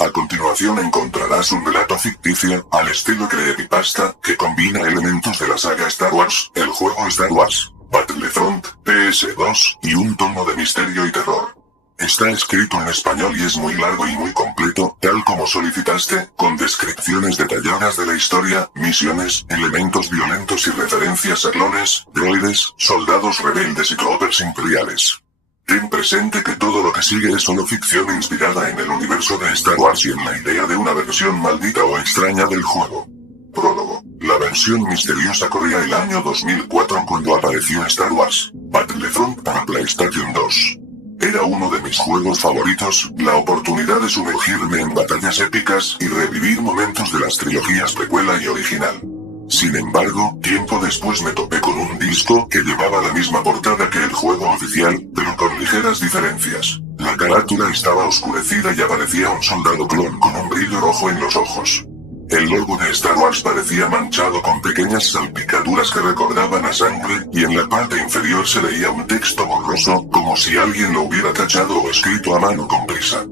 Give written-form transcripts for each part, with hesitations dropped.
A continuación encontrarás un relato ficticio, al estilo creepypasta, que combina elementos de la saga Star Wars, el juego Star Wars Battlefront, PS2, y un tono de misterio y terror. Está escrito en español y es muy largo y muy completo, tal como solicitaste, con descripciones detalladas de la historia, misiones, elementos violentos y referencias a clones, droides, soldados rebeldes y troopers imperiales. Ten presente que todo lo que sigue es solo ficción inspirada en el universo de Star Wars y en la idea de una versión maldita o extraña del juego. Prólogo. La versión misteriosa corría el año 2004 cuando apareció Star Wars Battlefront para PlayStation 2. Era uno de mis juegos favoritos, la oportunidad de sumergirme en batallas épicas y revivir momentos de las trilogías precuela y original. Sin embargo, tiempo después me topé con un disco que llevaba la misma portada que el juego oficial, pero con ligeras diferencias. La carátula estaba oscurecida y aparecía un soldado clon con un brillo rojo en los ojos. El logo de Star Wars parecía manchado con pequeñas salpicaduras que recordaban a sangre, y en la parte inferior se leía un texto borroso, como si alguien lo hubiera tachado o escrito a mano con prisa.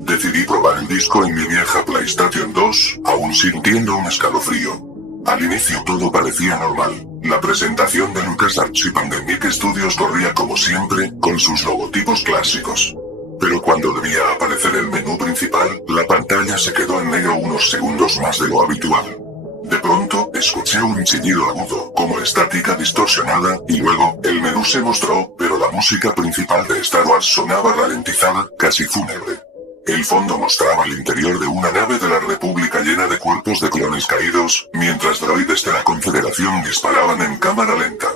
Decidí probar el disco en mi vieja PlayStation 2, aún sintiendo un escalofrío. Al inicio todo parecía normal. La presentación de LucasArts y Pandemic Studios corría como siempre, con sus logotipos clásicos. Pero cuando debía aparecer el menú principal, la pantalla se quedó en negro unos segundos más de lo habitual. De pronto, escuché un chillido agudo, como estática distorsionada, y luego, el menú se mostró, pero la música principal de Star Wars sonaba ralentizada, casi fúnebre. El fondo mostraba el interior de una nave de la República llena de cuerpos de clones caídos, mientras droides de la Confederación disparaban en cámara lenta.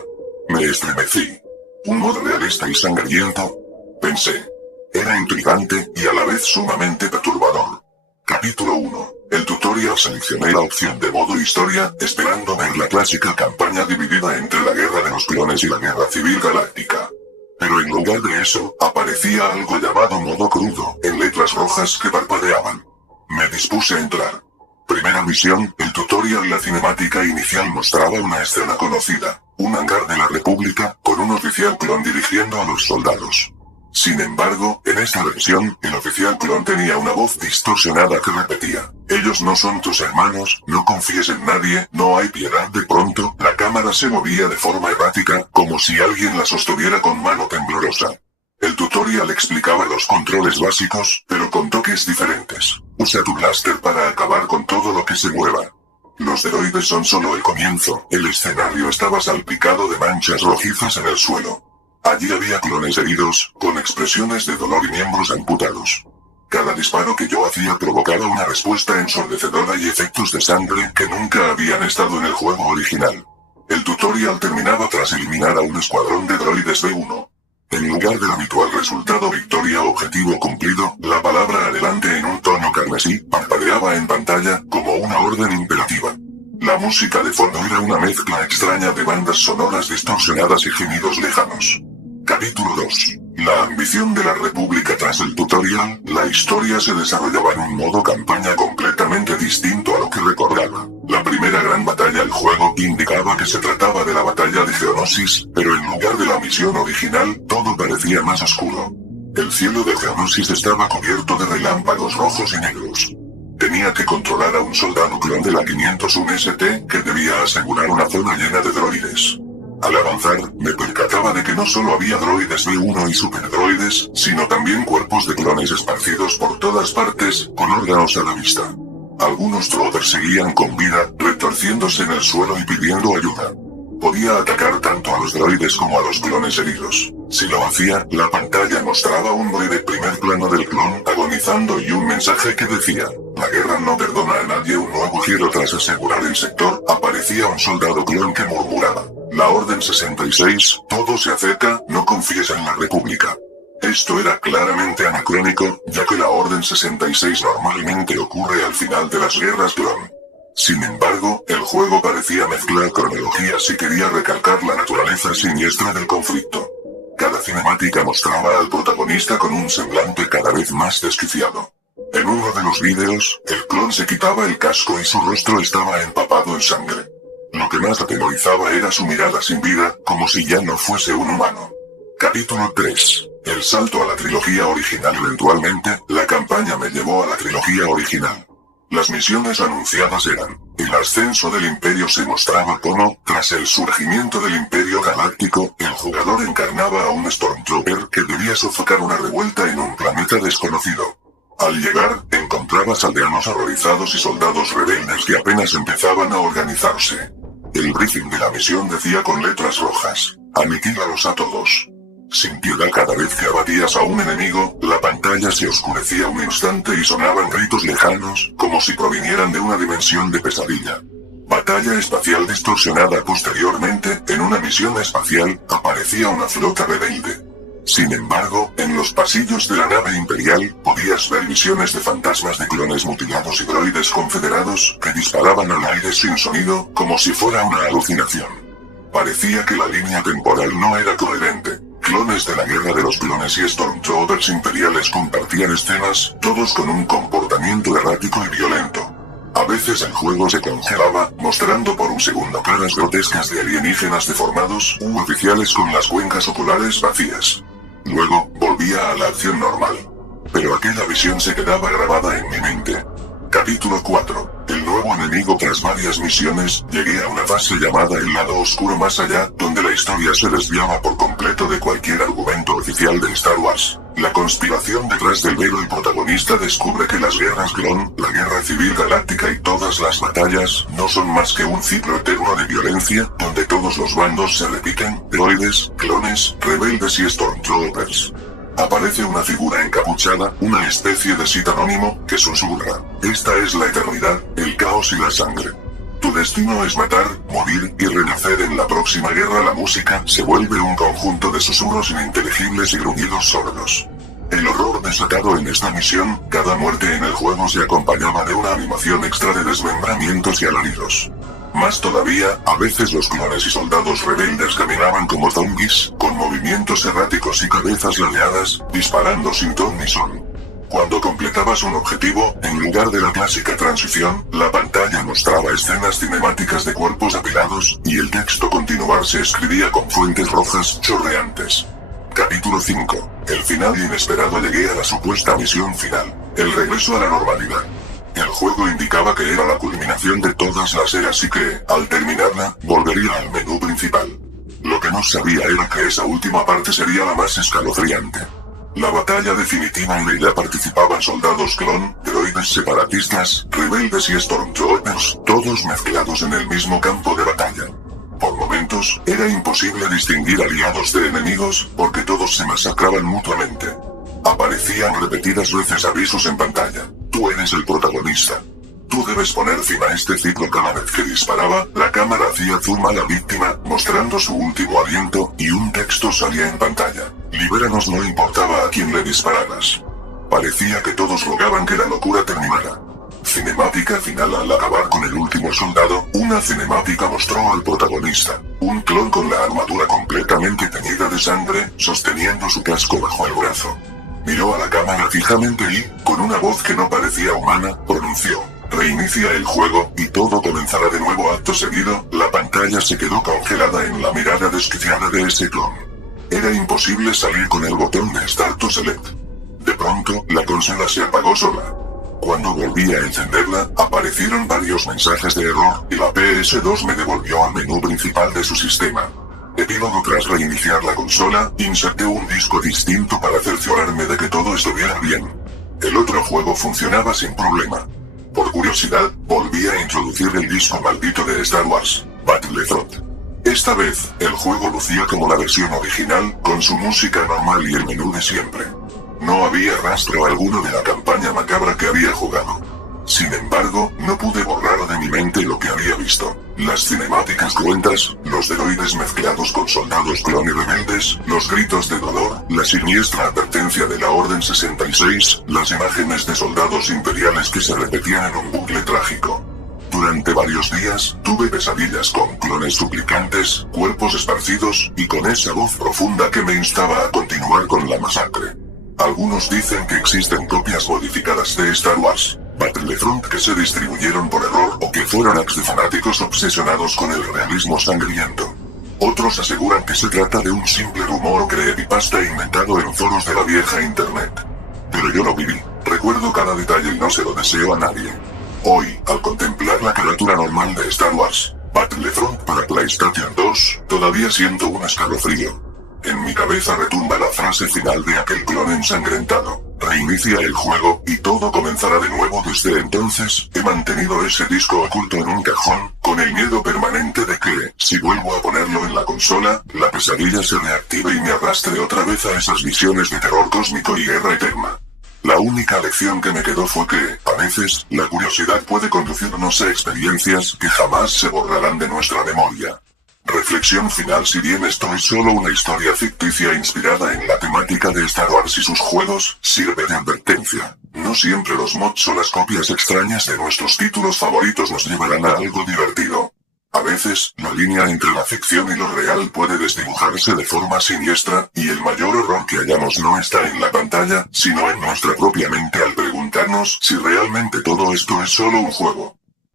Me estremecí. ¿Un modo realista y sangriento? Pensé. Era intrigante, y a la vez sumamente perturbador. Capítulo 1. El tutorial. Seleccioné la opción de modo historia, esperando ver la clásica campaña dividida entre la guerra de los clones y la guerra civil galáctica. Pero en lugar de eso, aparecía algo llamado modo crudo, en letras rojas que parpadeaban. Me dispuse a entrar. Primera misión, el tutorial. La cinemática inicial mostraba una escena conocida, un hangar de la República, con un oficial clon dirigiendo a los soldados. Sin embargo, en esta versión, el oficial clon tenía una voz distorsionada que repetía: ellos no son tus hermanos, no confíes en nadie, no hay piedad. De pronto, la cámara se movía de forma errática, como si alguien la sostuviera con mano temblorosa. El tutorial explicaba los controles básicos, pero con toques diferentes. Usa tu blaster para acabar con todo lo que se mueva. Los droides son solo el comienzo. El escenario estaba salpicado de manchas rojizas en el suelo. Allí había clones heridos, con expresiones de dolor y miembros amputados. Cada disparo que yo hacía provocaba una respuesta ensordecedora y efectos de sangre que nunca habían estado en el juego original. El tutorial terminaba tras eliminar a un escuadrón de droides B1. En lugar del habitual resultado victoria objetivo cumplido, la palabra adelante en un tono carmesí parpadeaba en pantalla como una orden imperativa. La música de fondo era una mezcla extraña de bandas sonoras distorsionadas y gemidos lejanos. Capítulo 2. La ambición de la República. Tras el tutorial, la historia se desarrollaba en un modo campaña completamente distinto a lo que recordaba. La primera gran batalla del juego indicaba que se trataba de la batalla de Geonosis, pero en lugar de la misión original, todo parecía más oscuro. El cielo de Geonosis estaba cubierto de relámpagos rojos y negros. Tenía que controlar a un soldado clon de la 501 ST que debía asegurar una zona llena de droides. Al avanzar, me percataba de que no solo había droides B1 y superdroides, sino también cuerpos de clones esparcidos por todas partes, con órganos a la vista. Algunos troopers seguían con vida, retorciéndose en el suelo y pidiendo ayuda. Podía atacar tanto a los droides como a los clones heridos. Si lo hacía, la pantalla mostraba un breve primer plano del clon agonizando y un mensaje que decía: la guerra no perdona a nadie. Un nuevo giro. Tras asegurar el sector, aparecía un soldado clon que murmuraba: la Orden 66, todo se acerca, no confíes en la República. Esto era claramente anacrónico, ya que la Orden 66 normalmente ocurre al final de las guerras clon. Sin embargo, el juego parecía mezclar cronologías y quería recalcar la naturaleza siniestra del conflicto. Cada cinemática mostraba al protagonista con un semblante cada vez más desquiciado. En uno de los vídeos, el clon se quitaba el casco y su rostro estaba empapado en sangre. Lo que más atemorizaba era su mirada sin vida, como si ya no fuese un humano. Capítulo 3. El salto a la trilogía original. Eventualmente, la campaña me llevó a la trilogía original. Las misiones anunciadas eran: el ascenso del Imperio. Se mostraba cómo, tras el surgimiento del Imperio Galáctico, el jugador encarnaba a un Stormtrooper que debía sofocar una revuelta en un planeta desconocido. Al llegar, encontrabas aldeanos horrorizados y soldados rebeldes que apenas empezaban a organizarse. El briefing de la misión decía con letras rojas: aniquílalos a todos. Sin piedad. Cada vez que abatías a un enemigo, la pantalla se oscurecía un instante y sonaban gritos lejanos, como si provinieran de una dimensión de pesadilla. Batalla espacial distorsionada. Posteriormente, en una misión espacial, aparecía una flota rebelde. Sin embargo, en los pasillos de la nave imperial, podías ver visiones de fantasmas de clones mutilados y droides confederados, que disparaban al aire sin sonido, como si fuera una alucinación. Parecía que la línea temporal no era coherente. Clones de la guerra de los clones y Stormtroopers imperiales compartían escenas, todos con un comportamiento errático y violento. A veces el juego se congelaba, mostrando por un segundo caras grotescas de alienígenas deformados u oficiales con las cuencas oculares vacías. Luego, volvía a la acción normal. Pero aquella visión se quedaba grabada en mi mente. Capítulo 4. El nuevo enemigo. Tras varias misiones, llegué a una fase llamada el lado oscuro más allá, donde la historia se desviaba por completo de cualquier argumento oficial de Star Wars. La conspiración detrás del velo. El protagonista descubre que las guerras clon, la guerra civil galáctica y todas las batallas, no son más que un ciclo eterno de violencia, donde todos los bandos se repiten: droides, clones, rebeldes y Stormtroopers. Aparece una figura encapuchada, una especie de Sith anónimo, que susurra: esta es la eternidad, el caos y la sangre. Tu destino es matar, morir y renacer en la próxima guerra. La música se vuelve un conjunto de susurros ininteligibles y gruñidos sordos. El horror desatado en esta misión. Cada muerte en el juego se acompañaba de una animación extra de desmembramientos y alaridos. Más todavía, a veces los clones y soldados rebeldes caminaban como zombies, con movimientos erráticos y cabezas ladeadas, disparando sin ton ni son. Cuando completabas un objetivo, en lugar de la clásica transición, la pantalla mostraba escenas cinemáticas de cuerpos apilados, y el texto continuar se escribía con fuentes rojas chorreantes. Capítulo 5. El final inesperado. Llegué a la supuesta misión final: el regreso a la normalidad. El juego indicaba que era la culminación de todas las eras y que, al terminarla, volvería al menú principal. Lo que no sabía era que esa última parte sería la más escalofriante. La batalla definitiva. En ella participaban soldados clon, droides separatistas, rebeldes y Stormtroopers, todos mezclados en el mismo campo de batalla. Por momentos, era imposible distinguir aliados de enemigos, porque todos se masacraban mutuamente. Aparecían repetidas veces avisos en pantalla: tú eres el protagonista. Tú debes poner fin a este ciclo. Cada vez que disparaba, la cámara hacía zoom a la víctima, mostrando su último aliento, y un texto salía en pantalla: libéranos. No importaba a quién le dispararas. Parecía que todos rogaban que la locura terminara. Cinemática final. Al acabar con el último soldado, una cinemática mostró al protagonista, un clon con la armadura completamente teñida de sangre, sosteniendo su casco bajo el brazo. Miró a la cámara fijamente y, con una voz que no parecía humana, pronunció: reinicia el juego, y todo comenzará de nuevo. Acto seguido, la pantalla se quedó congelada en la mirada desquiciada de ese clon. Era imposible salir con el botón de Start to Select. De pronto, la consola se apagó sola. Cuando volví a encenderla, aparecieron varios mensajes de error, y la PS2 me devolvió al menú principal de su sistema. Epílogo. Tras reiniciar la consola, inserté un disco distinto para cerciorarme de que todo estuviera bien. El otro juego funcionaba sin problema. Por curiosidad, volví a introducir el disco maldito de Star Wars, Battlefront. Esta vez, el juego lucía como la versión original, con su música normal y el menú de siempre. No había rastro alguno de la campaña macabra que había jugado. Sin embargo, no pude borrar de mi mente lo que había visto: las cinemáticas cruentas, los droides mezclados con soldados clon y rebeldes, los gritos de dolor, la siniestra advertencia de la Orden 66, las imágenes de soldados imperiales que se repetían en un bucle trágico. Durante varios días, tuve pesadillas con clones suplicantes, cuerpos esparcidos, y con esa voz profunda que me instaba a continuar con la masacre. Algunos dicen que existen copias modificadas de Star Wars Battlefront que se distribuyeron por error o que fueron acts de fanáticos obsesionados con el realismo sangriento. Otros aseguran que se trata de un simple rumor o creepypasta inventado en foros de la vieja internet. Pero yo lo viví, recuerdo cada detalle y no se lo deseo a nadie. Hoy, al contemplar la carátula normal de Star Wars Battlefront para PlayStation 2, todavía siento un escalofrío. En mi cabeza retumba la frase final de aquel clon ensangrentado. Reinicia el juego, y todo comenzará de nuevo. Desde entonces, he mantenido ese disco oculto en un cajón, con el miedo permanente de que, si vuelvo a ponerlo en la consola, la pesadilla se reactive y me arrastre otra vez a esas visiones de terror cósmico y guerra eterna. La única lección que me quedó fue que, a veces, la curiosidad puede conducirnos a experiencias que jamás se borrarán de nuestra memoria. Reflexión final: si bien esto es solo una historia ficticia inspirada en la temática de Star Wars y sus juegos, sirve de advertencia. No siempre los mods o las copias extrañas de nuestros títulos favoritos nos llevarán a algo divertido. A veces, la línea entre la ficción y lo real puede desdibujarse de forma siniestra, y el mayor error que hallamos no está en la pantalla, sino en nuestra propia mente al preguntarnos si realmente todo esto es solo un juego.